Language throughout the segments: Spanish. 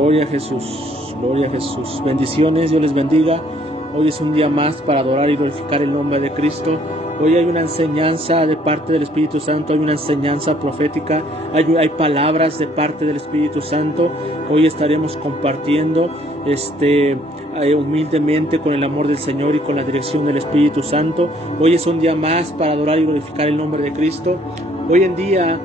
Gloria a Jesús, gloria a Jesús. Bendiciones, Dios les bendiga. Hoy es un día más para adorar y glorificar el nombre de Cristo. Hoy hay una enseñanza de parte del Espíritu Santo, hay una enseñanza profética, hay palabras de parte del Espíritu Santo. Hoy estaremos compartiendo humildemente con el amor del Señor y con la dirección del Espíritu Santo. Hoy es un día más para adorar y glorificar el nombre de Cristo. Hoy en día,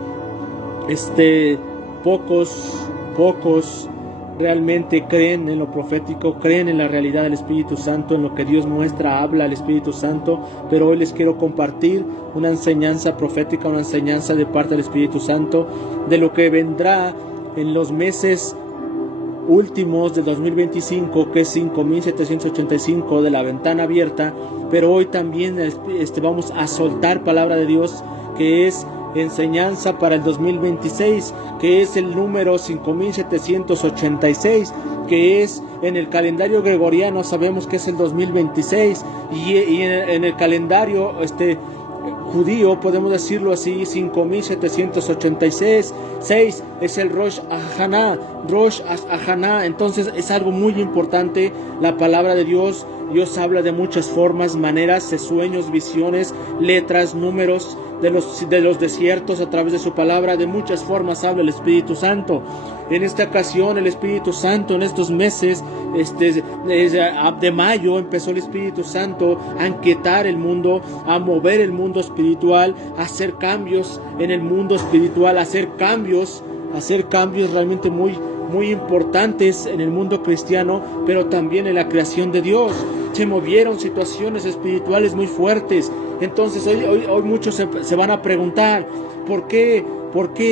pocos realmente creen en lo profético, creen en la realidad del Espíritu Santo, en lo que Dios muestra, habla al Espíritu Santo. Pero hoy les quiero compartir una enseñanza profética, una enseñanza de parte del Espíritu Santo, de lo que vendrá en los meses últimos de 2025, que es 5785 de la ventana abierta. Pero hoy también vamos a soltar palabra de Dios, que es enseñanza para el 2026, que es el número 5786, que es en el calendario gregoriano, sabemos que es el 2026, y en el calendario judío, podemos decirlo así, 5786 es el Rosh Hashanah. Entonces es algo muy importante. La palabra de Dios habla de muchas formas, maneras, de sueños, visiones, letras, números, de los desiertos a través de su palabra. De muchas formas habla el Espíritu Santo. En esta ocasión el Espíritu Santo, en estos meses de mayo, empezó el Espíritu Santo a inquietar el mundo, a mover el mundo espiritual, a hacer cambios en el mundo espiritual, a hacer cambios realmente muy importantes en el mundo cristiano, pero también en la creación de Dios. Se movieron situaciones espirituales muy fuertes. Entonces hoy muchos se van a preguntar, ¿por qué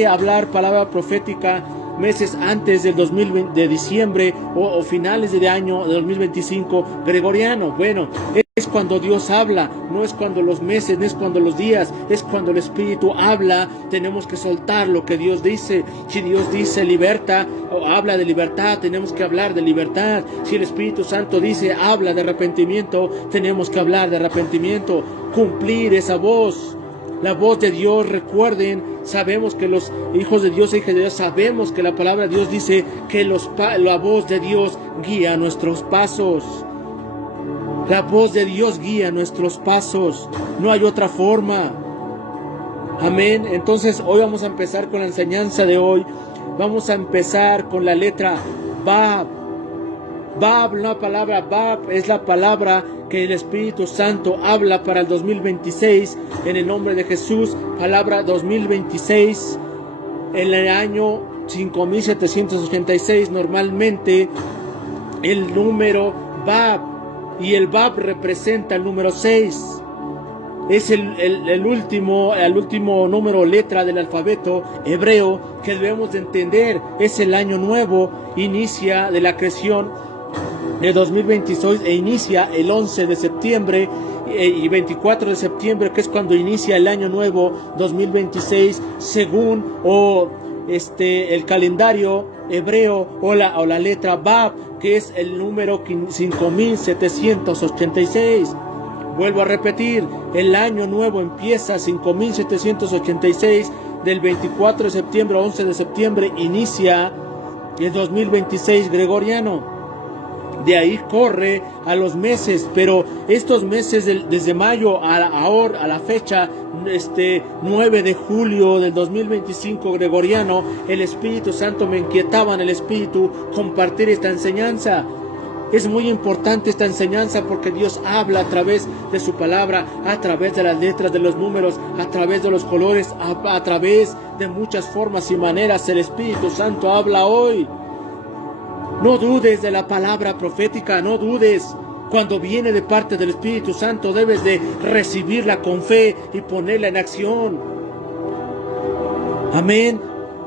hablar palabra profética meses antes del 2020, de diciembre o finales de año de 2025 gregoriano? Bueno, es cuando Dios habla, no es cuando los meses, no es cuando los días, es cuando el Espíritu habla. Tenemos que soltar lo que Dios dice. Si Dios dice libertad o habla de libertad, tenemos que hablar de libertad. Si el Espíritu Santo dice habla de arrepentimiento, tenemos que hablar de arrepentimiento, cumplir esa voz. La voz de Dios, recuerden, sabemos que los hijos de Dios e hijas de Dios, sabemos que la palabra de Dios dice que la voz de Dios guía nuestros pasos. La voz de Dios guía nuestros pasos. No hay otra forma. Amén. Entonces hoy vamos a empezar con la enseñanza de hoy. Vamos a empezar con la letra Bab. Bab, la palabra Bab es la palabra que el Espíritu Santo habla para el 2026, en el nombre de Jesús. Palabra 2026, en el año 5786, normalmente el número Bab, y el Bab representa el número 6. Es el último número, letra del alfabeto hebreo que debemos de entender. Es el año nuevo, inicia de la creación de 2026 e inicia el 11 de septiembre y 24 de septiembre, que es cuando inicia el año nuevo 2026, según el calendario hebreo o la letra Bab, que es el número 5786. Vuelvo a repetir, el año nuevo empieza 5786, del 24 de septiembre al 11 de septiembre inicia el 2026 gregoriano. De ahí corre a los meses, pero estos meses desde mayo a la fecha 9 de julio del 2025 gregoriano, el Espíritu Santo me inquietaba en el Espíritu compartir esta enseñanza. Es muy importante esta enseñanza porque Dios habla a través de su palabra, a través de las letras, de los números, a través de los colores, a través de muchas formas y maneras. El Espíritu Santo habla hoy. No dudes de la palabra profética, no dudes. Cuando viene de parte del Espíritu Santo, debes de recibirla con fe y ponerla en acción. Amén.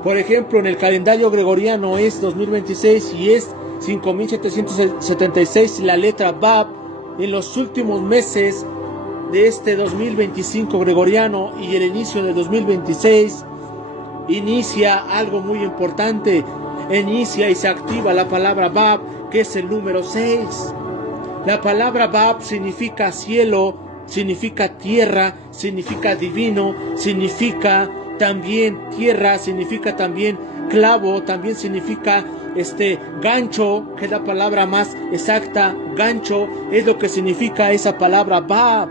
Por ejemplo, en el calendario gregoriano es 2026 y es 5776 la letra Bab. En los últimos meses de este 2025 gregoriano y el inicio del 2026, inicia algo muy importante. Inicia y se activa la palabra Bab, que es el número 6. La palabra Bab significa cielo, significa tierra, significa divino, significa también tierra, significa también clavo, también significa gancho, que es la palabra más exacta. Gancho es lo que significa esa palabra Bab.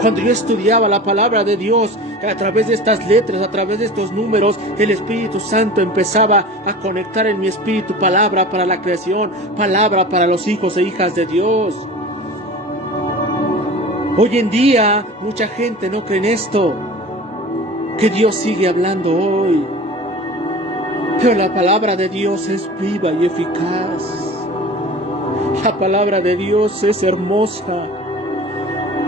Cuando yo estudiaba la palabra de Dios, a través de estas letras, a través de estos números, el Espíritu Santo empezaba a conectar en mi espíritu palabra para la creación, palabra para los hijos e hijas de Dios. Hoy en día, mucha gente no cree en esto, que Dios sigue hablando hoy. Pero la palabra de Dios es viva y eficaz. La palabra de Dios es hermosa.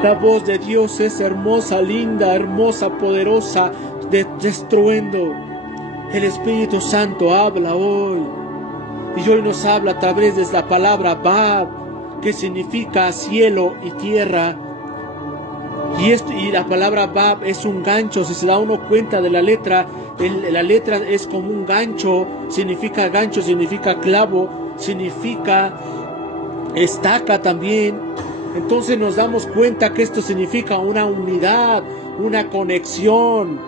La voz de Dios es hermosa, linda, hermosa, poderosa, de estruendo. El Espíritu Santo habla hoy. Y hoy nos habla a través de la palabra Bab, que significa cielo y tierra. Y la palabra Bab es un gancho. Si se da uno cuenta de la letra, la letra es como un gancho, significa clavo, significa estaca también. Entonces nos damos cuenta que esto significa una unidad, una conexión.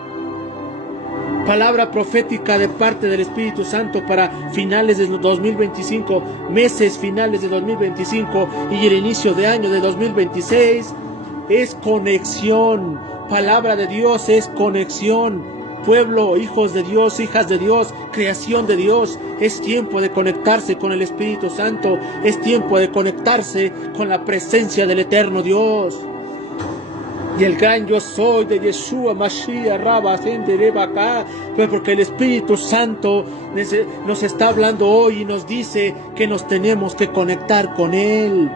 Palabra profética de parte del Espíritu Santo para finales de 2025, meses finales de 2025 y el inicio de año de 2026. Es conexión. Palabra de Dios es conexión. Pueblo, hijos de Dios, hijas de Dios, creación de Dios. Es tiempo de conectarse con el Espíritu Santo. Es tiempo de conectarse con la presencia del eterno Dios. Y el gran yo soy de Yeshua, Mashiach, Rabba, Sendereba acá. Pues porque el Espíritu Santo nos está hablando hoy y nos dice que nos tenemos que conectar con Él.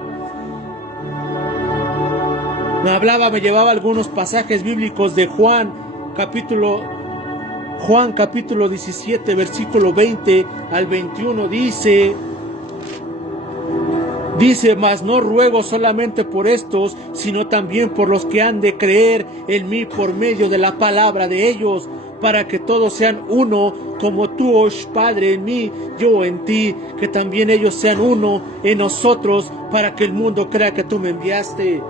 Me llevaba algunos pasajes bíblicos de Juan capítulo 17, versículo 20 al 21, dice, mas no ruego solamente por estos, sino también por los que han de creer en mí por medio de la palabra de ellos, para que todos sean uno, como tú, oh Padre, en mí, yo en ti, que también ellos sean uno en nosotros, para que el mundo crea que tú me enviaste.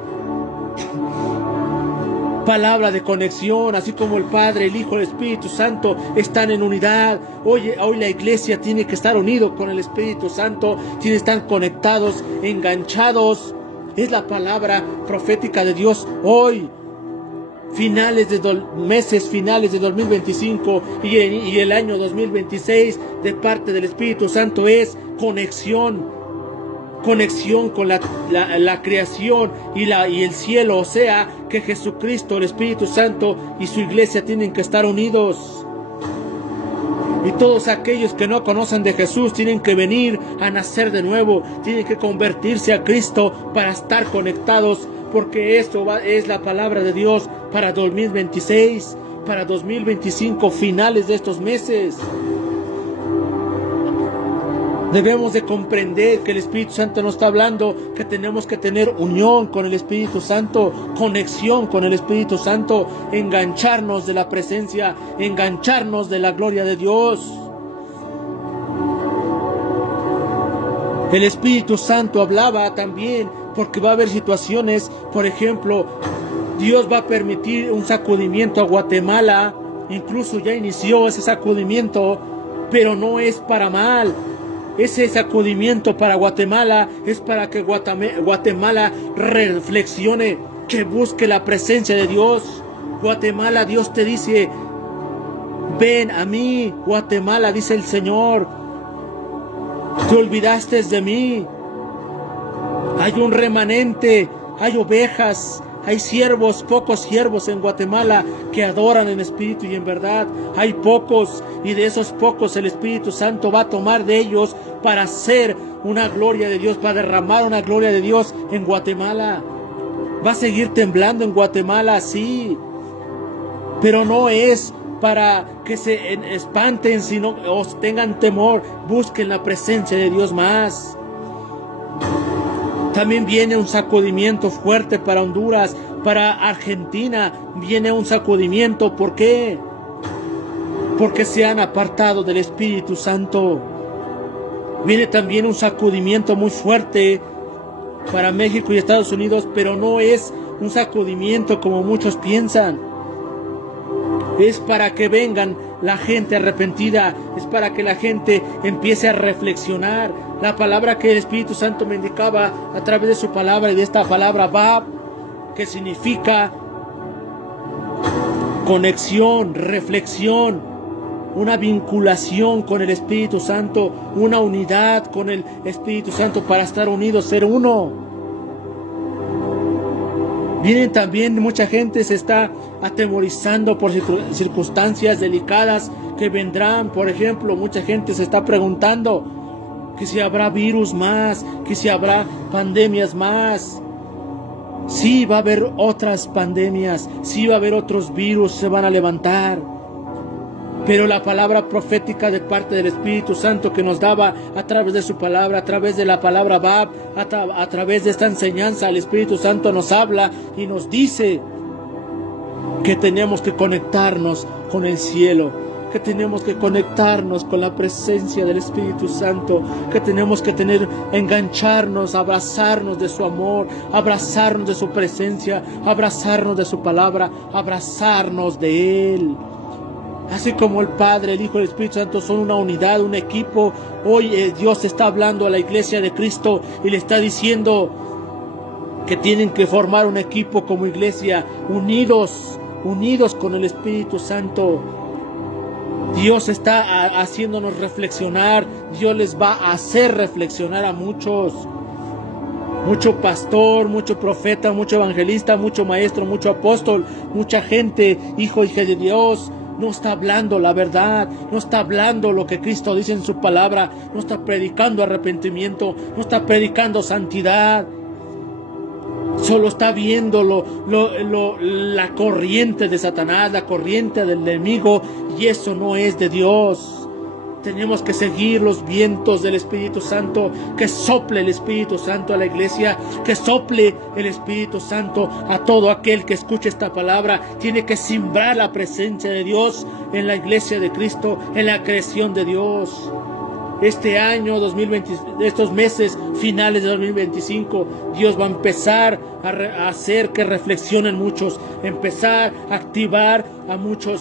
Palabra de conexión, así como el Padre, el Hijo, el Espíritu Santo están en unidad. Hoy la iglesia tiene que estar unido con el Espíritu Santo, tiene que estar conectados, enganchados. Es la palabra profética de Dios hoy. Meses finales de 2025 y el año 2026 de parte del Espíritu Santo es conexión con la creación y el cielo, o sea, que Jesucristo, el Espíritu Santo y su iglesia tienen que estar unidos. Y todos aquellos que no conocen de Jesús tienen que venir a nacer de nuevo, tienen que convertirse a Cristo para estar conectados, porque esto es la palabra de Dios para 2026, para 2025, finales de estos meses. Debemos de comprender que el Espíritu Santo nos está hablando, que tenemos que tener unión con el Espíritu Santo, conexión con el Espíritu Santo, engancharnos de la presencia, engancharnos de la gloria de Dios. El Espíritu Santo hablaba también, porque va a haber situaciones, por ejemplo, Dios va a permitir un sacudimiento a Guatemala, incluso ya inició ese sacudimiento, pero no es para mal. Ese sacudimiento para Guatemala es para que Guatemala reflexione, que busque la presencia de Dios. Guatemala, Dios te dice, ven a mí. Guatemala, dice el Señor, te olvidaste de mí. Hay un remanente, hay ovejas, hay siervos, pocos siervos en Guatemala que adoran en espíritu y en verdad. Hay pocos, y de esos pocos el Espíritu Santo va a tomar de ellos para hacer una gloria de Dios, para derramar una gloria de Dios en Guatemala. Va a seguir temblando en Guatemala, sí, pero no es para que se espanten, sino o tengan temor. Busquen la presencia de Dios más. También viene un sacudimiento fuerte para Honduras, para Argentina. Viene un sacudimiento. ¿Por qué? Porque se han apartado del Espíritu Santo. Viene también un sacudimiento muy fuerte para México y Estados Unidos, pero no es un sacudimiento como muchos piensan. es para que vengan la gente arrepentida, es para que la gente empiece a reflexionar. La palabra que el Espíritu Santo me indicaba a través de su palabra y de esta palabra Bab, que significa conexión, reflexión, una vinculación con el Espíritu Santo, una unidad con el Espíritu Santo para estar unidos, ser uno. Vienen también, mucha gente se está atemorizando por circunstancias delicadas que vendrán. Por ejemplo, mucha gente se está preguntando que si habrá virus más, que si habrá pandemias más. Sí, va a haber otras pandemias, sí va a haber otros virus, se van a levantar. Pero la palabra profética de parte del Espíritu Santo que nos daba a través de su palabra, a través de la palabra Bab, a través de esta enseñanza, el Espíritu Santo nos habla y nos dice que tenemos que conectarnos con el cielo, que tenemos que conectarnos con la presencia del Espíritu Santo, que tenemos que engancharnos, abrazarnos de su amor, abrazarnos de su presencia, abrazarnos de su palabra, abrazarnos de Él. Así como el Padre, el Hijo y el Espíritu Santo son una unidad, un equipo, hoy Dios está hablando a la iglesia de Cristo y le está diciendo que tienen que formar un equipo como iglesia, unidos con el Espíritu Santo. Dios está haciéndonos reflexionar, Dios les va a hacer reflexionar a muchos. Mucho pastor, mucho profeta, mucho evangelista, mucho maestro, mucho apóstol, mucha gente, hija de Dios. No está hablando la verdad, no está hablando lo que Cristo dice en su palabra, no está predicando arrepentimiento, no está predicando santidad. Solo está viendo la corriente de Satanás, la corriente del enemigo, y eso no es de Dios. Tenemos que seguir los vientos del Espíritu Santo, que sople el Espíritu Santo a la iglesia, que sople el Espíritu Santo a todo aquel que escuche esta palabra. Tiene que simbrar la presencia de Dios en la iglesia de Cristo, en la creación de Dios. Este año 2020, estos meses finales de 2025, Dios va a empezar a hacer que reflexionen muchos, empezar a activar a muchos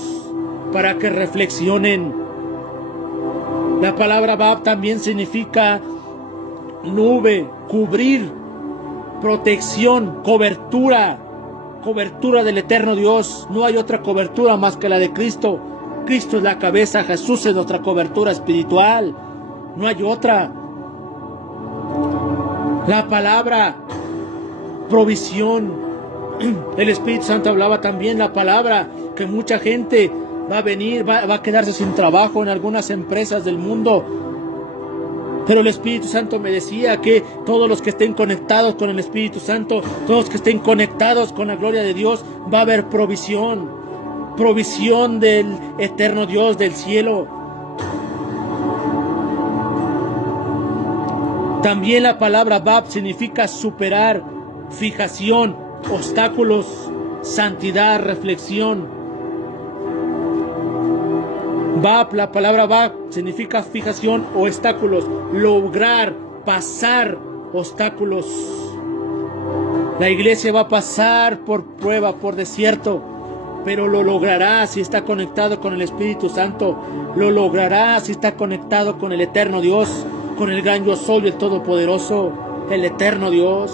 para que reflexionen. La palabra Bab también significa nube, cubrir, protección, cobertura del eterno Dios. No hay otra cobertura más que la de Cristo. Cristo es la cabeza, Jesús es nuestra cobertura espiritual. No hay otra. La palabra provisión. El Espíritu Santo hablaba también la palabra que mucha gente va a venir, va a quedarse sin trabajo en algunas empresas del mundo. Pero el Espíritu Santo me decía que todos los que estén conectados con el Espíritu Santo, todos los que estén conectados con la gloria de Dios, va a haber provisión. Provisión del eterno Dios del cielo. También la palabra Bab significa superar, fijación, obstáculos, santidad, reflexión. Bab, la palabra Bab significa fijación o obstáculos, lograr, pasar obstáculos. La iglesia va a pasar por prueba, por desierto, pero lo logrará si está conectado con el Espíritu Santo, lo logrará si está conectado con el eterno Dios, con el gran yo soy, el todopoderoso, el eterno Dios.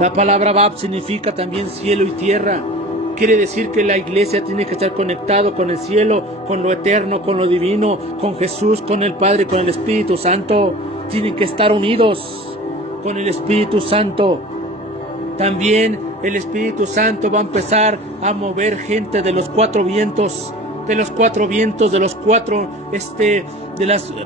La palabra Bab significa también cielo y tierra. Quiere decir que la iglesia tiene que estar conectado con el cielo, con lo eterno, con lo divino, con Jesús, con el Padre, con el Espíritu Santo. Tienen que estar unidos con el Espíritu Santo. También el Espíritu Santo va a empezar a mover gente de los cuatro vientos, de los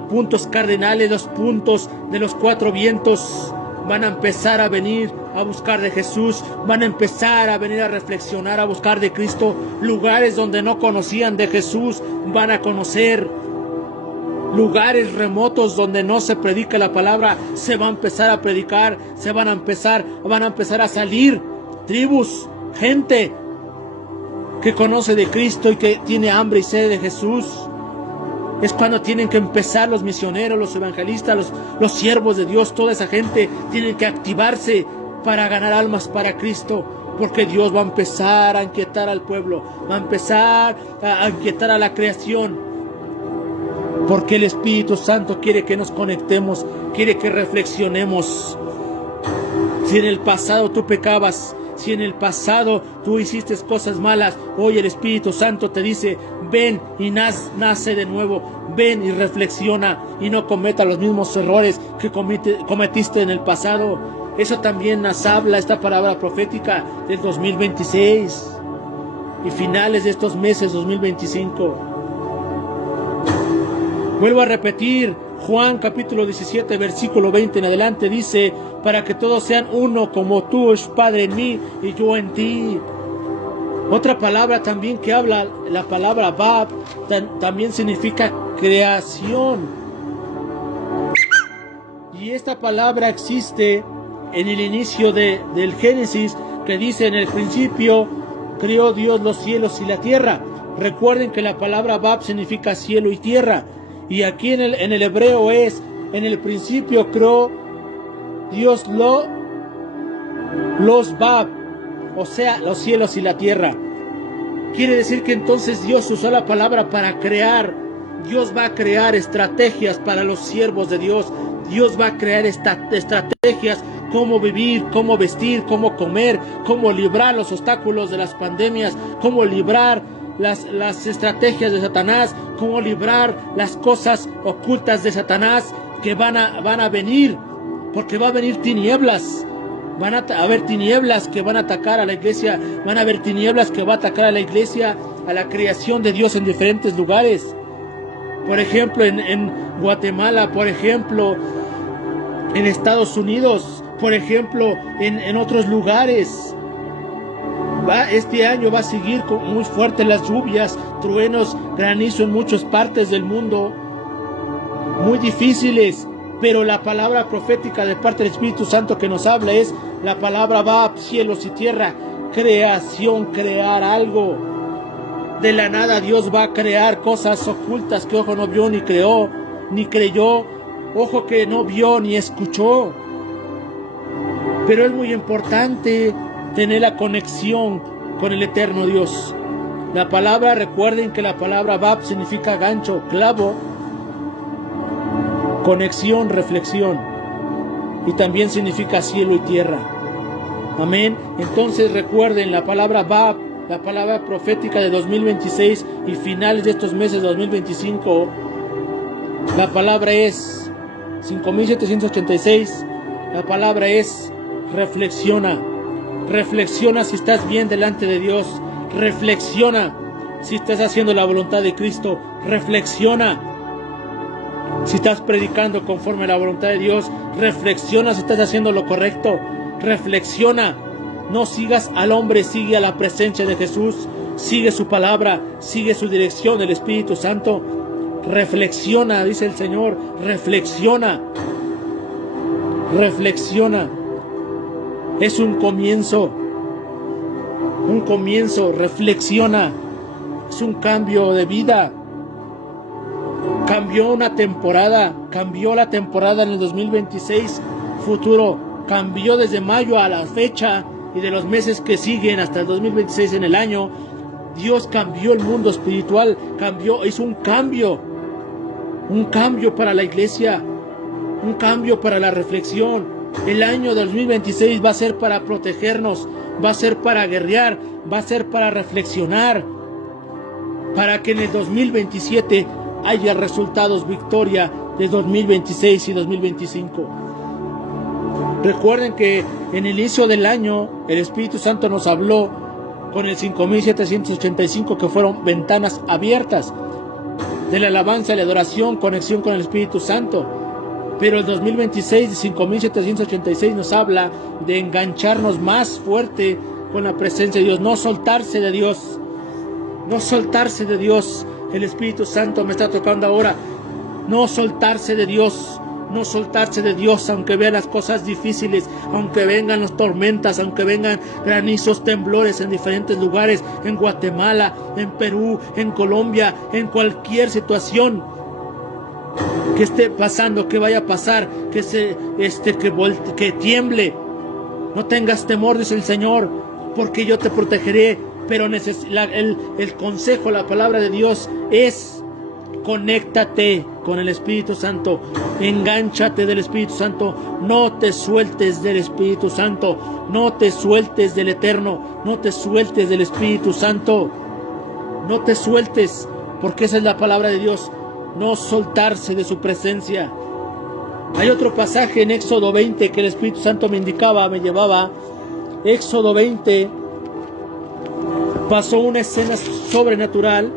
puntos cardinales, los puntos de los cuatro vientos. Van a empezar a venir a buscar de Jesús, van a empezar a venir a reflexionar, a buscar de Cristo. Lugares donde no conocían de Jesús van a conocer. Lugares remotos donde no se predica la palabra, se va a empezar a predicar, van a empezar a salir tribus, gente que conoce de Cristo y que tiene hambre y sed de Jesús. Es cuando tienen que empezar los misioneros, los evangelistas, los siervos de Dios, toda esa gente tienen que activarse para ganar almas para Cristo. porque Dios va a empezar a inquietar al pueblo, va a empezar a inquietar a la creación, porque el Espíritu Santo quiere que nos conectemos, quiere que reflexionemos. Si en el pasado tú pecabas, si en el pasado tú hiciste cosas malas, hoy el Espíritu Santo te dice: ven y nace de nuevo, ven y reflexiona y no cometa los mismos errores que cometiste en el pasado. Eso también nos habla esta palabra profética del 2026 y finales de estos meses 2025. Vuelvo a repetir, Juan capítulo 17 versículo 20 en adelante dice: para que todos sean uno, como tú, Padre, en mí y yo en ti. Otra palabra también que habla, la palabra Bab, también significa creación. Y esta palabra existe en el inicio del Génesis, que dice: en el principio creó Dios los cielos y la tierra. Recuerden que la palabra Bab significa cielo y tierra. Y aquí en el hebreo es: en el principio creó Dios los Bab, o sea, los cielos y la tierra. Quiere decir que entonces Dios usó la palabra para crear. Dios va a crear estrategias para los siervos de Dios. Dios va a crear estrategias: cómo vivir, cómo vestir, cómo comer, cómo librar los obstáculos de las pandemias, cómo librar las estrategias de Satanás, cómo librar las cosas ocultas de Satanás que van a venir, porque va a venir tinieblas. Van a haber tinieblas que van a atacar a la iglesia, van a haber tinieblas que va a atacar a la iglesia, a la creación de Dios en diferentes lugares. Por ejemplo, en Guatemala, por ejemplo, en Estados Unidos, por ejemplo, en otros lugares. Este año va a seguir muy fuertes las lluvias, truenos, granizo en muchas partes del mundo, muy difíciles. Pero la palabra profética de parte del Espíritu Santo que nos habla es la palabra Bab, cielos y tierra, creación, crear algo. De la nada Dios va a crear cosas ocultas que ojo no vio ni creó, ni creyó, ojo que no vio ni escuchó. Pero es muy importante tener la conexión con el eterno Dios. La palabra, recuerden que la palabra Bab significa gancho, clavo, conexión, reflexión, y también significa cielo y tierra. Amén. Entonces recuerden la palabra Bab, la palabra profética de 2026 y finales de estos meses 2025. La palabra es 5786. La palabra es reflexiona. Reflexiona si estás bien delante de Dios. Reflexiona si estás haciendo la voluntad de Cristo. Reflexiona si estás predicando conforme a la voluntad de Dios. Reflexiona si estás haciendo lo correcto. Reflexiona. No sigas al hombre, sigue a la presencia de Jesús. Sigue su palabra, sigue su dirección, el Espíritu Santo. Reflexiona, dice el Señor. Reflexiona. Reflexiona. Es un comienzo. Un comienzo. Reflexiona. Es un cambio de vida. Cambió una temporada, cambió la temporada en el 2026 futuro, cambió desde mayo a la fecha y de los meses que siguen hasta el 2026 en el año. Dios cambió el mundo espiritual, hizo un cambio para la iglesia, un cambio para la reflexión. El año 2026 va a ser para protegernos, va a ser para guerrear, va a ser para reflexionar, para que en el 2027 haya resultados, victoria de 2026 y 2025. Recuerden que en el inicio del año el Espíritu Santo nos habló con el 5785, que fueron ventanas abiertas de la alabanza y la adoración, conexión con el Espíritu Santo. Pero el 2026 de 5786 nos habla de engancharnos más fuerte con la presencia de Dios, no soltarse de Dios, no soltarse de Dios. El Espíritu Santo me está tocando ahora. No soltarse de Dios. No soltarse de Dios, aunque vean las cosas difíciles, aunque vengan las tormentas, aunque vengan granizos, temblores en diferentes lugares, en Guatemala, en Perú, en Colombia, en cualquier situación que esté pasando, que vaya a pasar, que tiemble. No tengas temor, dice el Señor. porque yo te protegeré. Pero el consejo, la palabra de Dios es: conéctate con el Espíritu Santo, engánchate del Espíritu Santo, no te sueltes del Espíritu Santo, no te sueltes del Eterno, no te sueltes del Espíritu Santo, no te sueltes, porque esa es la palabra de Dios, no soltarse de su presencia. Hay otro pasaje en Éxodo 20 que el Espíritu Santo me indicaba, me llevaba. Éxodo 20, pasó una escena sobrenatural,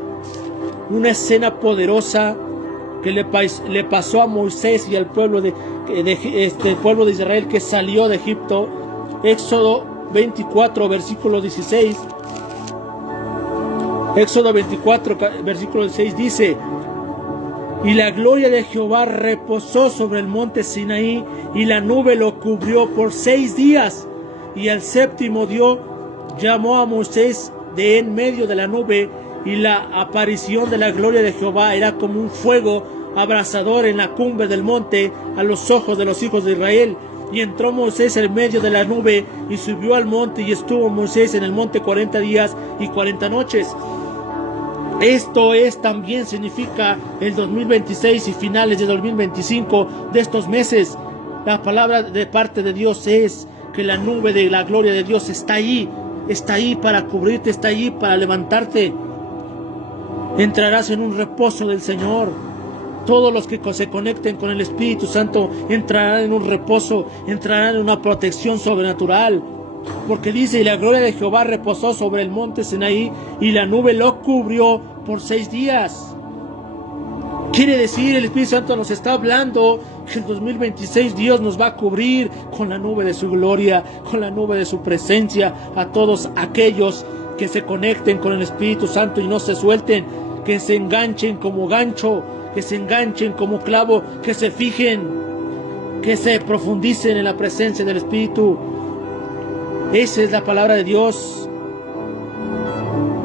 una escena poderosa que le pasó a Moisés y al pueblo de Israel que salió de Egipto. Éxodo 24, versículo 16. Éxodo 24, versículo 16 dice: y la gloria de Jehová reposó sobre el monte Sinaí, y la nube lo cubrió por 6 días. Y el séptimo día llamó a Moisés de en medio de la nube, y la aparición de la gloria de Jehová era como un fuego abrasador en la cumbre del monte a los ojos de los hijos de Israel. Y entró Moisés en medio de la nube y subió al monte, y estuvo Moisés en el monte 40 días y 40 noches. Esto también significa el 2026 y finales de 2025 de estos meses. La palabra de parte de Dios es que la nube de la gloria de Dios está ahí para cubrirte, está ahí para levantarte. Entrarás en un reposo del Señor. Todos los que se conecten con el Espíritu Santo entrarán en un reposo, entrarán en una protección sobrenatural. Porque dice: y la gloria de Jehová reposó sobre el monte Sinaí, y la nube lo cubrió por 6 días. Quiere decir, el Espíritu Santo nos está hablando que en 2026 Dios nos va a cubrir con la nube de su gloria, con la nube de su presencia, a todos aquellos que se conecten con el Espíritu Santo y no se suelten, que se enganchen como gancho, que se enganchen como clavo, que se fijen, que se profundicen en la presencia del Espíritu. Esa es la palabra de Dios.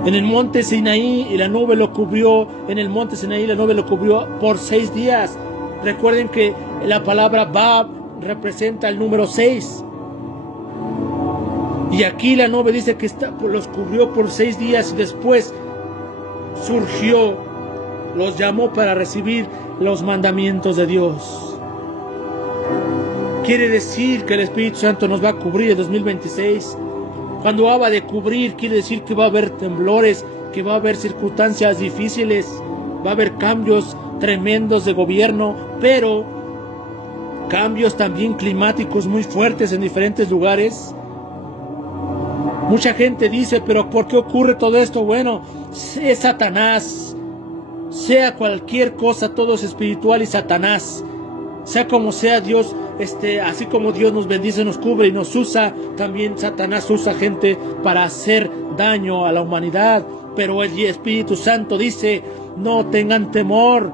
En el monte Sinaí, y la nube lo cubrió, en el monte Sinaí la nube lo cubrió por 6 días. Recuerden que la palabra Bab representa el número 6. Y aquí la nube dice que los cubrió por 6 días, y después surgió, los llamó para recibir los mandamientos de Dios. Quiere decir que el Espíritu Santo nos va a cubrir en 2026. Cuando habla de cubrir, quiere decir que va a haber temblores, que va a haber circunstancias difíciles, va a haber cambios tremendos de gobierno, pero cambios también climáticos muy fuertes en diferentes lugares. Mucha gente dice: pero ¿por qué ocurre todo esto? Bueno, es Satanás. Sea cualquier cosa, todo es espiritual y Satanás. Sea como sea, Dios, así como Dios nos bendice, nos cubre y nos usa, también Satanás usa gente para hacer daño a la humanidad. Pero el Espíritu Santo dice: no tengan temor,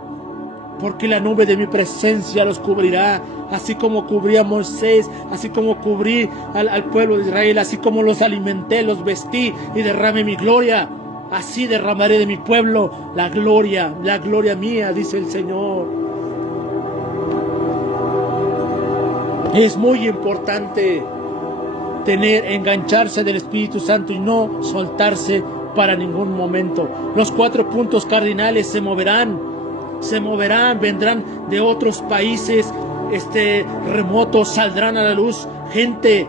porque la nube de mi presencia los cubrirá, así como cubrí a Moisés, así como cubrí al pueblo de Israel, así como los alimenté, los vestí y derramé mi gloria, así derramaré de mi pueblo la gloria mía, dice el Señor. Es muy importante engancharse del Espíritu Santo y no soltarse para ningún momento. Los 4 puntos cardinales se moverán, vendrán de otros países remotos, saldrán a la luz gente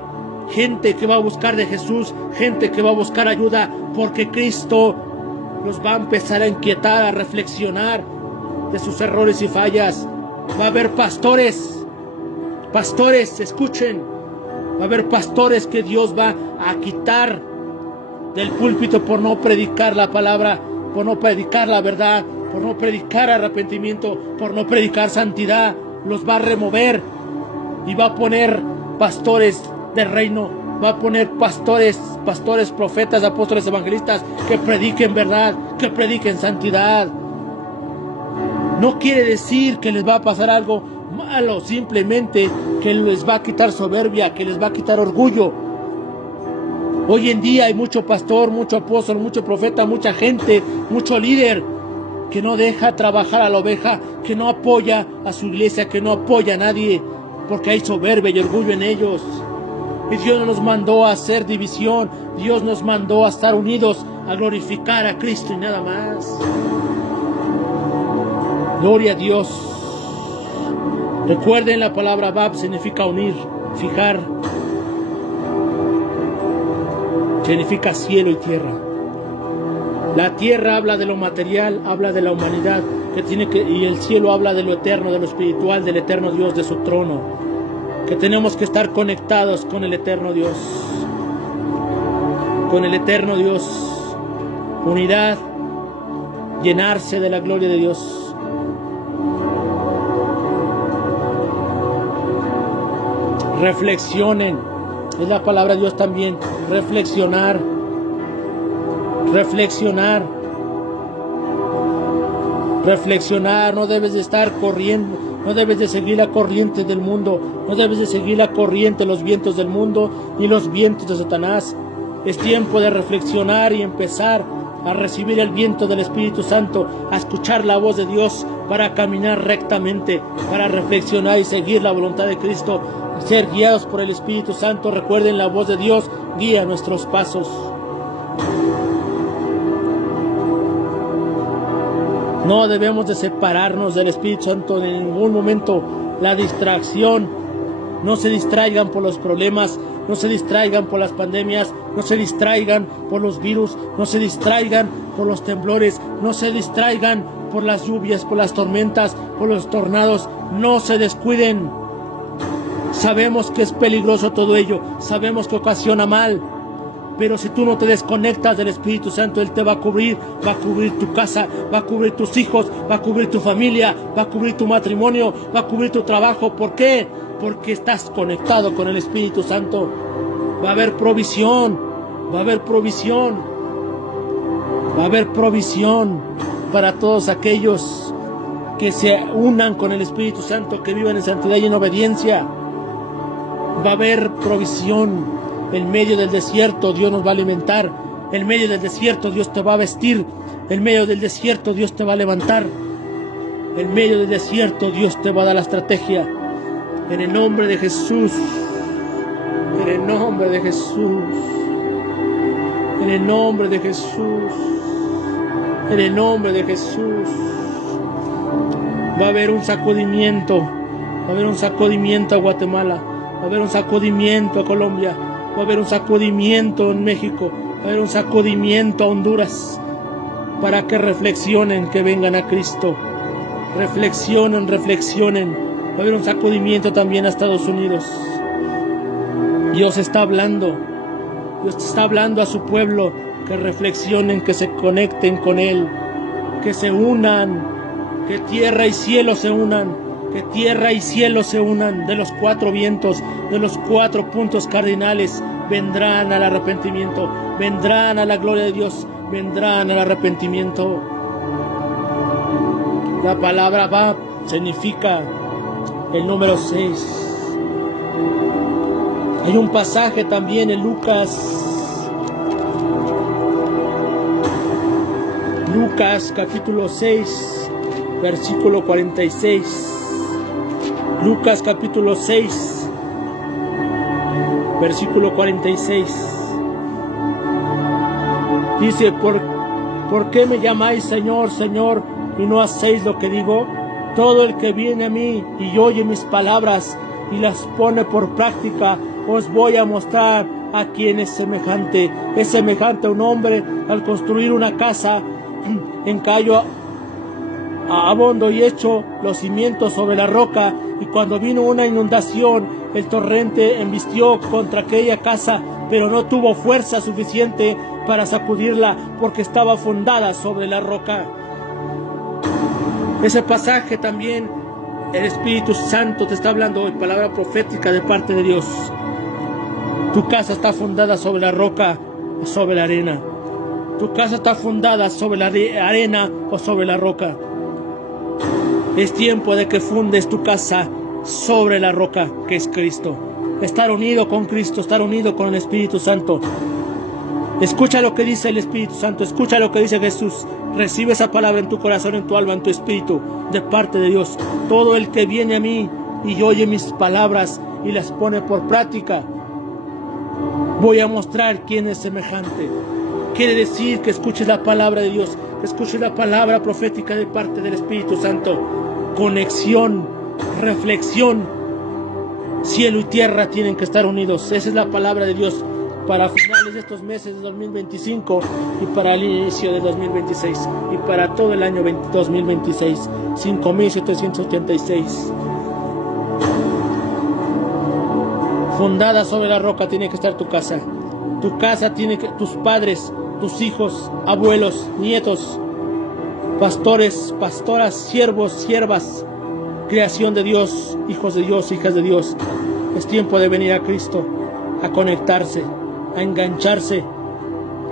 que va a buscar de Jesús, gente que va a buscar ayuda, porque Cristo los va a empezar a inquietar, a reflexionar de sus errores y fallas. Va a haber pastores, escuchen, va a haber pastores que Dios va a quitar del púlpito por no predicar la palabra, por no predicar la verdad, por no predicar arrepentimiento, por no predicar santidad. Los va a remover y va a poner pastores del reino, va a poner pastores, profetas, apóstoles, evangelistas que prediquen verdad, que prediquen santidad. No quiere decir que les va a pasar algo malo, simplemente que les va a quitar soberbia, que les va a quitar orgullo. Hoy en día hay mucho pastor, mucho apóstol, mucho profeta, mucha gente, mucho líder que no deja trabajar a la oveja, que no apoya a su iglesia, que no apoya a nadie, porque hay soberbia y orgullo en ellos. Y Dios no nos mandó a hacer división. Dios nos mandó a estar unidos, a glorificar a Cristo y nada más. Gloria a Dios. Recuerden, la palabra Bab significa unir, fijar. Significa cielo y tierra. La tierra habla de lo material, habla de la humanidad, y el cielo habla de lo eterno, de lo espiritual, del eterno Dios, de su trono. Que tenemos que estar conectados con el eterno Dios. Con el eterno Dios. Unidad. Llenarse de la gloria de Dios. Reflexionen. Es la palabra de Dios también. Reflexionar. Reflexionar. Reflexionar. No debes de estar corriendo. No debes de seguir la corriente del mundo. No debes de seguir la corriente, los vientos del mundo ni los vientos de Satanás. Es tiempo de reflexionar y empezar a recibir el viento del Espíritu Santo, a escuchar la voz de Dios para caminar rectamente, para reflexionar y seguir la voluntad de Cristo, ser guiados por el Espíritu Santo. Recuerden, la voz de Dios guía nuestros pasos. No debemos de separarnos del Espíritu Santo en ningún momento. La distracción, no se distraigan por los problemas, no se distraigan por las pandemias, no se distraigan por los virus, no se distraigan por los temblores, no se distraigan por las lluvias, por las tormentas, por los tornados. No se descuiden. Sabemos que es peligroso todo ello, sabemos que ocasiona mal, pero si tú no te desconectas del Espíritu Santo, Él te va a cubrir tu casa, va a cubrir tus hijos, va a cubrir tu familia, va a cubrir tu matrimonio, va a cubrir tu trabajo. ¿Por qué? Porque estás conectado con el Espíritu Santo. Va a haber provisión, va a haber provisión, va a haber provisión para todos aquellos que se unan con el Espíritu Santo, que vivan en santidad y en obediencia. Va a haber provisión. En medio del desierto Dios nos va a alimentar. En medio del desierto Dios te va a vestir. En medio del desierto Dios te va a levantar. En medio del desierto Dios te va a dar la estrategia. En el nombre de Jesús. En el nombre de Jesús. En el nombre de Jesús. En el nombre de Jesús. Va a haber un sacudimiento. Va a haber un sacudimiento a Guatemala. Va a haber un sacudimiento a Colombia. Va a haber un sacudimiento en México. Va a haber un sacudimiento a Honduras. Para que reflexionen, que vengan a Cristo. Reflexionen, reflexionen. Va a haber un sacudimiento también a Estados Unidos. Dios está hablando. Dios está hablando a su pueblo. Que reflexionen, que se conecten con Él. Que se unan. Que tierra y cielo se unan. Que tierra y cielo se unan. De los 4 vientos, de los 4 puntos cardinales, vendrán al arrepentimiento, vendrán a la gloria de Dios, vendrán al arrepentimiento. La palabra Bab significa el número 6. Hay un pasaje también en Lucas capítulo 6, versículo 46. Lucas capítulo 6, versículo 46. Dice, ¿por qué me llamáis Señor, Señor, y no hacéis lo que digo? Todo el que viene a mí y oye mis palabras y las pone por práctica, os voy a mostrar a quién es semejante. Es semejante a un hombre al construir una casa en callo abondo y hecho los cimientos sobre la roca, y cuando vino una inundación, el torrente embistió contra aquella casa, pero no tuvo fuerza suficiente para sacudirla, porque estaba fundada sobre la roca. Ese pasaje también, el Espíritu Santo te está hablando en palabra profética de parte de Dios. Tu casa está fundada sobre la roca o sobre la arena. Tu casa está fundada sobre la arena o sobre la roca. Es tiempo de que fundes tu casa sobre la roca que es Cristo. Estar unido con Cristo, estar unido con el Espíritu Santo. Escucha lo que dice el Espíritu Santo, escucha lo que dice Jesús. Recibe esa palabra en tu corazón, en tu alma, en tu espíritu, de parte de Dios. Todo el que viene a mí y oye mis palabras y las pone por práctica, Voy a mostrar quién es semejante. Quiere decir que escuches la palabra de Dios, que escuches la palabra profética de parte del Espíritu Santo. Conexión, reflexión. Cielo y tierra tienen que estar unidos. Esa es la palabra de Dios para finales de estos meses de 2025 y para el inicio de 2026 y para todo el año 2026. 5786. Fundada sobre la roca tiene que estar tu casa. Tu casa tiene que, tus padres, tus hijos, abuelos, nietos, pastores, pastoras, siervos, siervas, creación de Dios, hijos de Dios, hijas de Dios. Es tiempo de venir a Cristo, a conectarse, a engancharse,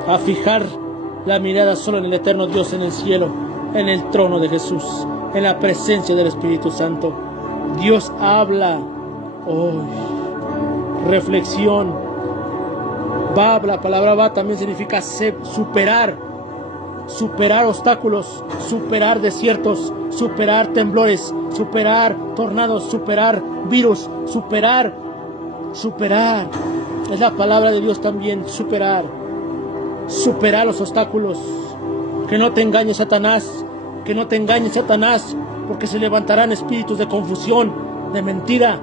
a fijar la mirada solo en el eterno Dios, en el cielo, en el trono de Jesús, en la presencia del Espíritu Santo. Dios habla hoy. Reflexión. Va, la palabra va también significa superar obstáculos, superar desiertos, superar temblores, superar tornados, superar virus, superar. Es la palabra de Dios también, superar los obstáculos. Que no te engañe Satanás, porque se levantarán espíritus de confusión, de mentira,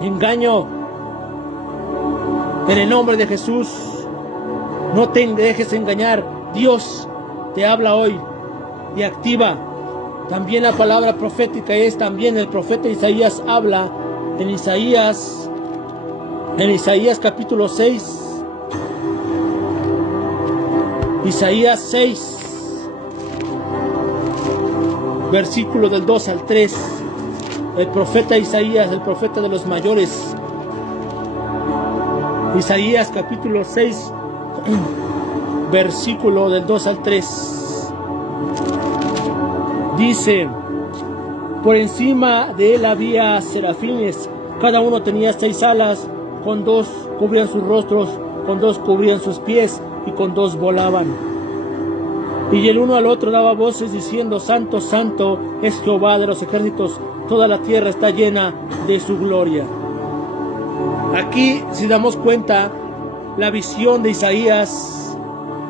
engaño. En el nombre de Jesús, no te dejes engañar. Dios te habla hoy y activa. También la palabra profética es también el profeta Isaías habla en Isaías capítulo 6. Isaías 6, versículo del 2 al 3. El profeta Isaías, el profeta de los mayores. Isaías capítulo 6, versículo del 2 al 3. Dice: por encima de él había serafines, cada uno tenía 6 alas, con 2 cubrían sus rostros, con 2 cubrían sus pies, y con 2 volaban. Y el uno al otro daba voces diciendo: Santo, Santo es Jehová de los ejércitos, toda la tierra está llena de su gloria. Aquí, si damos cuenta, la visión de Isaías,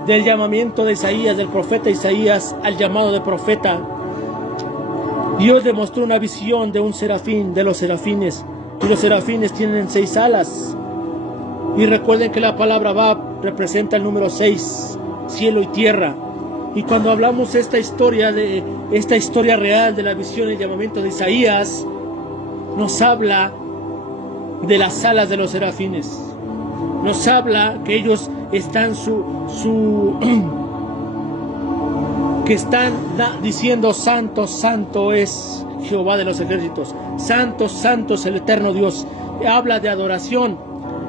del llamamiento de Isaías, del profeta Isaías al llamado de profeta, Dios le mostró una visión de un serafín, de los serafines, y los serafines tienen 6 alas. Y recuerden que la palabra va representa el número 6, cielo y tierra. Y cuando hablamos esta historia real de la visión y el llamamiento de Isaías, nos habla de las alas de los serafines. Nos habla que ellos están que están diciendo: Santo, Santo es Jehová de los ejércitos, Santo, Santo es el eterno Dios. Habla de adoración,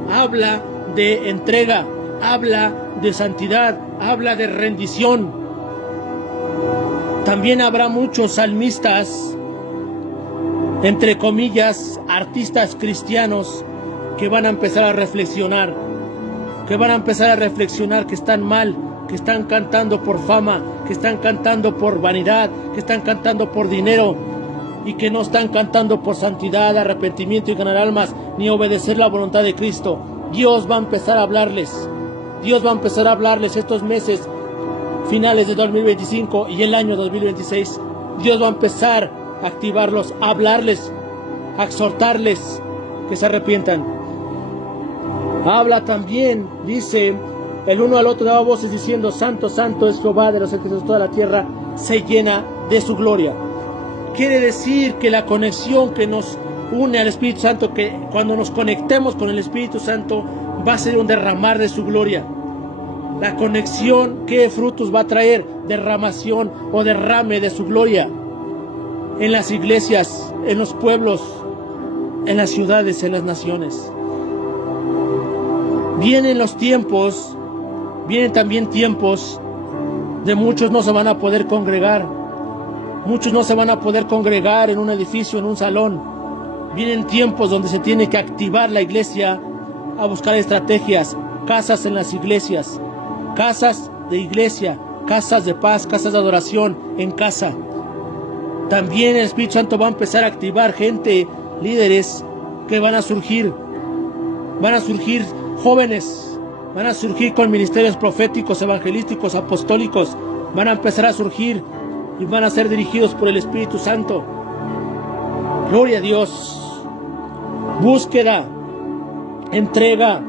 habla de entrega, habla de santidad, habla de rendición. También habrá muchos salmistas, entre comillas, artistas cristianos, que van a empezar a reflexionar, que están mal, que están cantando por fama, que están cantando por vanidad, que están cantando por dinero, y que no están cantando por santidad, arrepentimiento y ganar almas, ni obedecer la voluntad de Cristo. Dios va a empezar a hablarles estos meses finales de 2025 y el año 2026. Dios va a empezar a activarlos, a hablarles, a exhortarles que se arrepientan. Habla también, dice: el uno al otro daba voces diciendo: Santo, Santo es Jehová de los ejércitos, toda la tierra se llena de su gloria. Quiere decir que la conexión que nos une al Espíritu Santo, que cuando nos conectemos con el Espíritu Santo, va a ser un derramar de su gloria. La conexión, ¿qué frutos va a traer? Derramación o derrame de su gloria. En las iglesias, en los pueblos, en las ciudades, en las naciones. Vienen los tiempos, vienen también tiempos de muchos no se van a poder congregar. Muchos no se van a poder congregar en un edificio, en un salón. Vienen tiempos donde se tiene que activar la iglesia a buscar estrategias, casas en las iglesias, casas de iglesia, casas de paz, casas de adoración en casa. También el Espíritu Santo va a empezar a activar gente, líderes que van a surgir Jóvenes van a surgir con ministerios proféticos, evangelísticos, apostólicos. Van a empezar a surgir y van a ser dirigidos por el Espíritu Santo. Gloria a Dios. Búsqueda, entrega,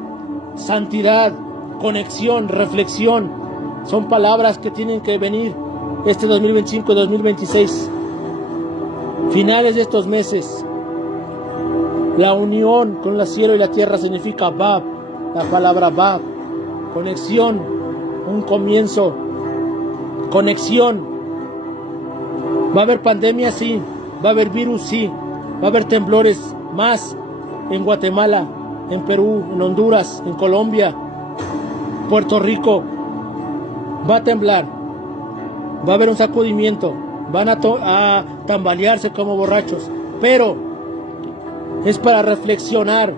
santidad, conexión, reflexión. Son palabras que tienen que venir este 2025 y 2026. Finales de estos meses. La unión con el cielo y la tierra significa Bab. La palabra Bab. Conexión. Un comienzo. Conexión. Va a haber pandemia, sí. Va a haber virus, sí. Va a haber temblores más en Guatemala, en Perú, en Honduras, en Colombia, Puerto Rico. Va a temblar. Va a haber un sacudimiento. Van a tambalearse como borrachos. Pero es para reflexionar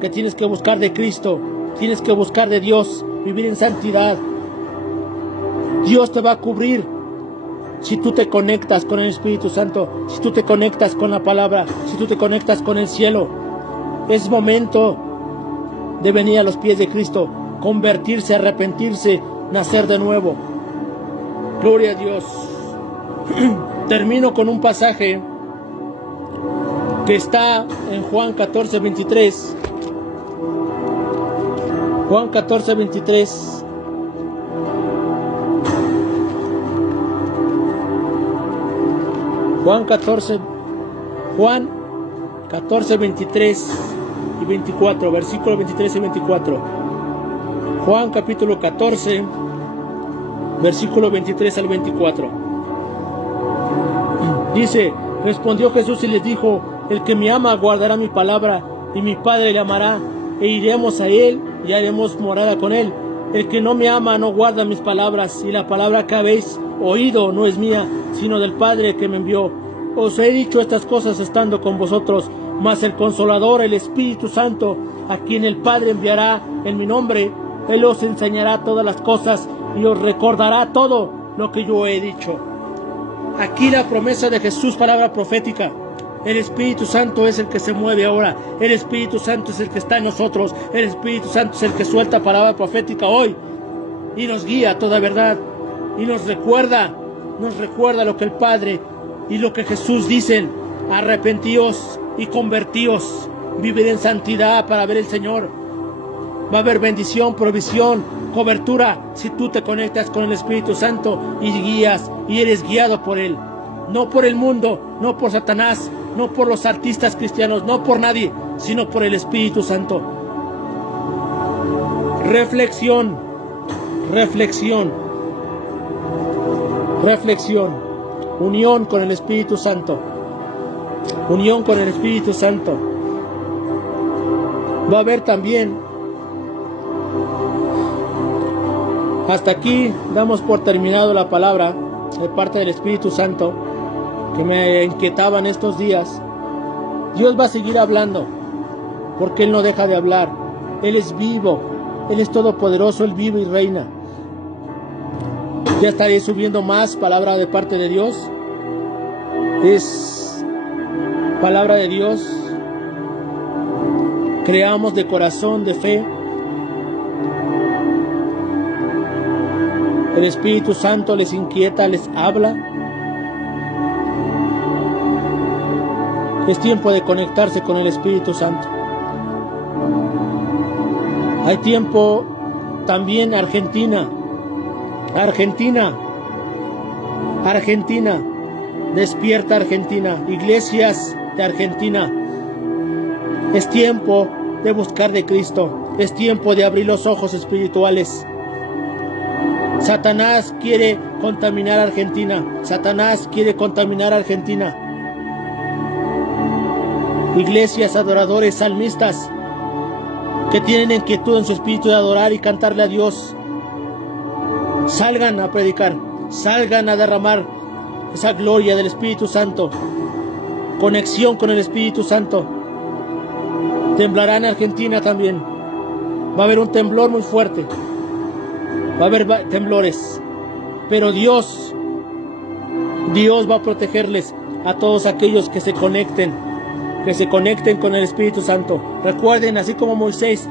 que tienes que buscar de Cristo. Tienes que buscar de Dios. Vivir en santidad. Dios te va a cubrir si tú te conectas con el Espíritu Santo, si tú te conectas con la palabra, si tú te conectas con el cielo. Es momento de venir a los pies de Cristo, convertirse, arrepentirse, nacer de nuevo. Gloria a Dios. Termino con un pasaje que está en Juan 14:23. Juan 14:23. Juan 14, 23 y 24, versículos 23 y 24. Juan capítulo 14, versículo 23 al 24. Dice, respondió Jesús y les dijo, el que me ama guardará mi palabra, y mi Padre le amará, e iremos a él y haremos morada con él. El que no me ama no guarda mis palabras, y la palabra que habéis oído no es mía, sino del Padre que me envió. Os he dicho estas cosas estando con vosotros, mas el Consolador, el Espíritu Santo, a quien el Padre enviará en mi nombre, Él os enseñará todas las cosas y os recordará todo lo que yo he dicho. Aquí la promesa de Jesús, palabra profética. El Espíritu Santo es el que se mueve ahora. El Espíritu Santo es el que está en nosotros. El Espíritu Santo es el que suelta palabra profética hoy y nos guía a toda verdad. Y nos recuerda lo que el Padre y lo que Jesús dicen: arrepentíos y convertíos, vivir en santidad para ver el Señor. Va a haber bendición, provisión, cobertura si tú te conectas con el Espíritu Santo y guías y eres guiado por Él. No por el mundo, no por Satanás, no por los artistas cristianos, no por nadie, sino por el Espíritu Santo. Reflexión, reflexión, reflexión. Unión con el Espíritu Santo. Unión con el Espíritu Santo. Va a haber también, hasta aquí damos por terminado la palabra de parte del Espíritu Santo que me inquietaban estos días. Dios va a seguir hablando, porque Él no deja de hablar. Él es vivo, Él es todopoderoso, Él vive y reina. Ya estaré subiendo más palabra de parte de Dios. Es palabra de Dios. Creamos de corazón, de fe. El Espíritu Santo les inquieta, les habla. Es tiempo de conectarse con el Espíritu Santo. Hay tiempo también Argentina. Argentina. Despierta Argentina. Iglesias de Argentina. Es tiempo de buscar de Cristo. Es tiempo de abrir los ojos espirituales. Satanás quiere contaminar a Argentina. Satanás quiere contaminar a Argentina. Iglesias, adoradores, salmistas que tienen inquietud en su espíritu de adorar y cantarle a Dios, salgan a predicar, salgan a derramar esa gloria del Espíritu Santo. Conexión con el Espíritu Santo. Temblará en Argentina también. Va a haber un temblor muy fuerte. Va a haber temblores. Pero Dios va a protegerles a todos aquellos que se conecten con el Espíritu Santo. Recuerden, así como Moisés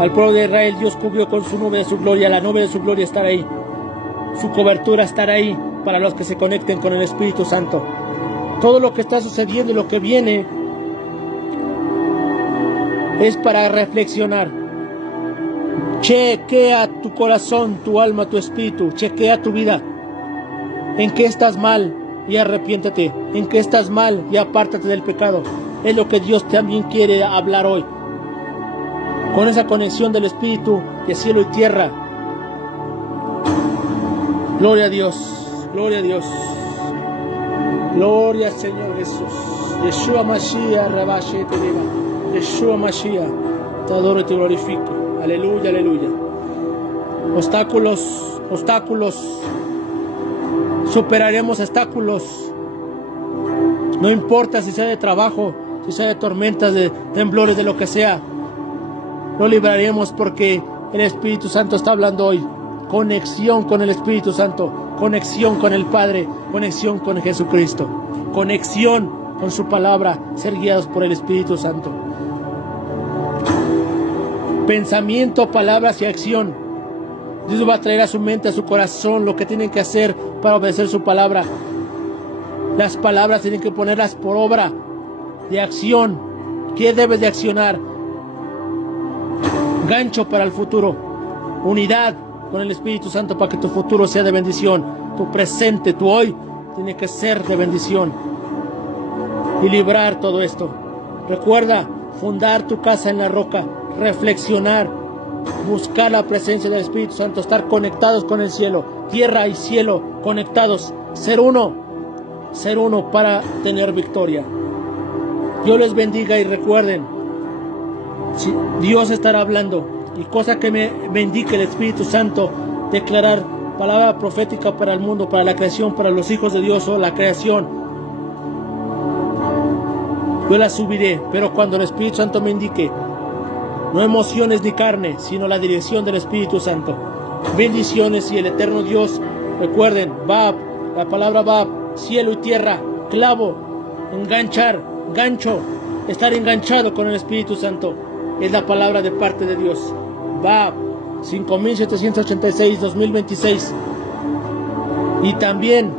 Al pueblo de Israel Dios cubrió con su nube de su gloria. La nube de su gloria estará ahí. Su cobertura estará ahí para los que se conecten con el Espíritu Santo. Todo lo que está sucediendo y lo que viene es para reflexionar. Chequea tu corazón, tu alma, tu espíritu. Chequea tu vida. ¿En qué estás mal? Y arrepiéntete. ¿En qué estás mal? Y apártate del pecado. Es lo que Dios también quiere hablar hoy. Con esa conexión del Espíritu de cielo y tierra. Gloria a Dios. Gloria a Dios. Gloria al Señor Jesús. Yeshua Mashiach, Rabashe te diga. Yeshua Mashiach, te adoro y te glorifico. Aleluya, aleluya. Obstáculos, obstáculos. Superaremos obstáculos. No importa si sea de trabajo, si sea de tormentas, de temblores, de lo que sea. Lo libraremos porque el Espíritu Santo está hablando hoy. Conexión con el Espíritu Santo, conexión con el Padre, conexión con Jesucristo, conexión con su palabra, ser guiados por el Espíritu Santo. Pensamiento, palabras y acción. Dios va a traer a su mente, a su corazón, lo que tienen que hacer para obedecer su palabra. Las palabras tienen que ponerlas por obra de acción. ¿Qué debes de accionar? Gancho para el futuro. Unidad con el Espíritu Santo para que tu futuro sea de bendición. Tu presente, tu hoy, tiene que ser de bendición. Y librar todo esto. Recuerda, fundar tu casa en la roca. Reflexionar. Buscar la presencia del Espíritu Santo. Estar conectados con el cielo. Tierra y cielo conectados. Ser uno. Ser uno para tener victoria. Dios les bendiga y recuerden, Dios estará hablando y cosa que me indique el Espíritu Santo, declarar palabra profética para el mundo, para la creación, para los hijos de Dios o la creación. Yo la subiré, pero cuando el Espíritu Santo me indique, no emociones ni carne, sino la dirección del Espíritu Santo. Bendiciones y el eterno Dios, recuerden, Bab, la palabra Bab, cielo y tierra, clavo, enganchar, gancho, estar enganchado con el Espíritu Santo. Es la palabra de parte de Dios. Bab 5786 2026 y también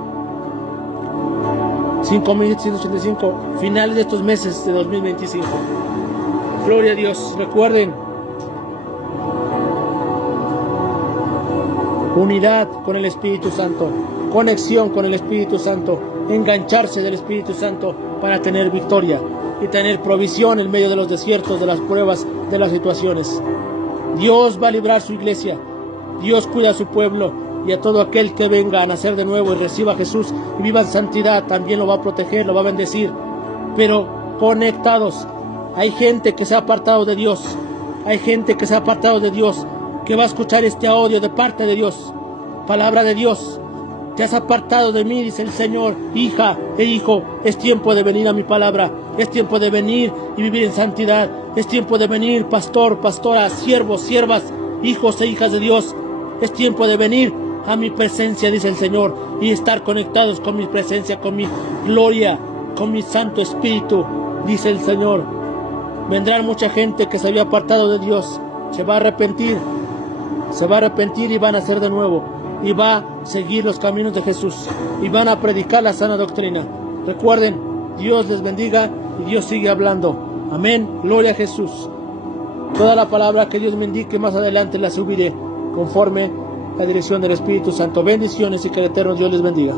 5785 finales de estos meses de 2025. Gloria a Dios. Recuerden, unidad con el Espíritu Santo, conexión con el Espíritu Santo, engancharse del Espíritu Santo para tener victoria y tener provisión en medio de los desiertos, de las pruebas, de las situaciones. Dios va a librar su iglesia. Dios cuida a su pueblo y a todo aquel que venga a nacer de nuevo y reciba a Jesús y viva en santidad, también lo va a proteger, lo va a bendecir. Pero conectados. Hay gente que se ha apartado de Dios. Hay gente que se ha apartado de Dios, que va a escuchar este audio de parte de Dios. Palabra de Dios. Te has apartado de mí, dice el Señor. Hija e hijo, es tiempo de venir a mi palabra. Es tiempo de venir y vivir en santidad. Es tiempo de venir, pastor, pastora, siervos, siervas, hijos e hijas de Dios. Es tiempo de venir a mi presencia, dice el Señor, y estar conectados con mi presencia, con mi gloria, con mi Santo Espíritu, dice el Señor. Vendrán mucha gente que se había apartado de Dios. Se va a arrepentir y van a ser de nuevo. Y va a seguir los caminos de Jesús. Y van a predicar la sana doctrina. Recuerden, Dios les bendiga y Dios sigue hablando. Amén. Gloria a Jesús. Toda la palabra que Dios me indique más adelante la subiré conforme la dirección del Espíritu Santo. Bendiciones y que el eterno Dios les bendiga.